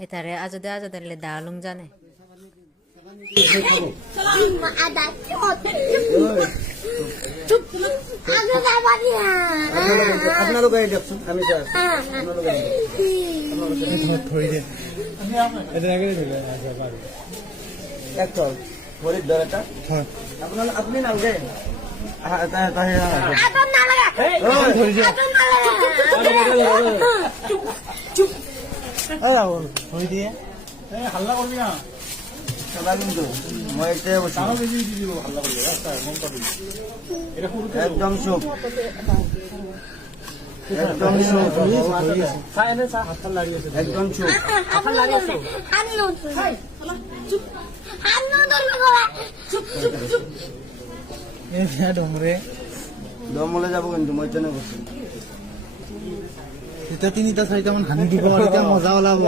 এটারে আজদে আজদারলে দালুং জানে আপনার গাড়ি দেখছেন আমি আপনি নাম দেন হাল্লা করবি না কিন্তু মই এটাই বলছি একদম চুপ একদম চুপ একদম চুপ দমলে যাব কিন্তু মই তেনে বলছি তিনিটা চাৰিটামান হানি দিব মজা ওলাব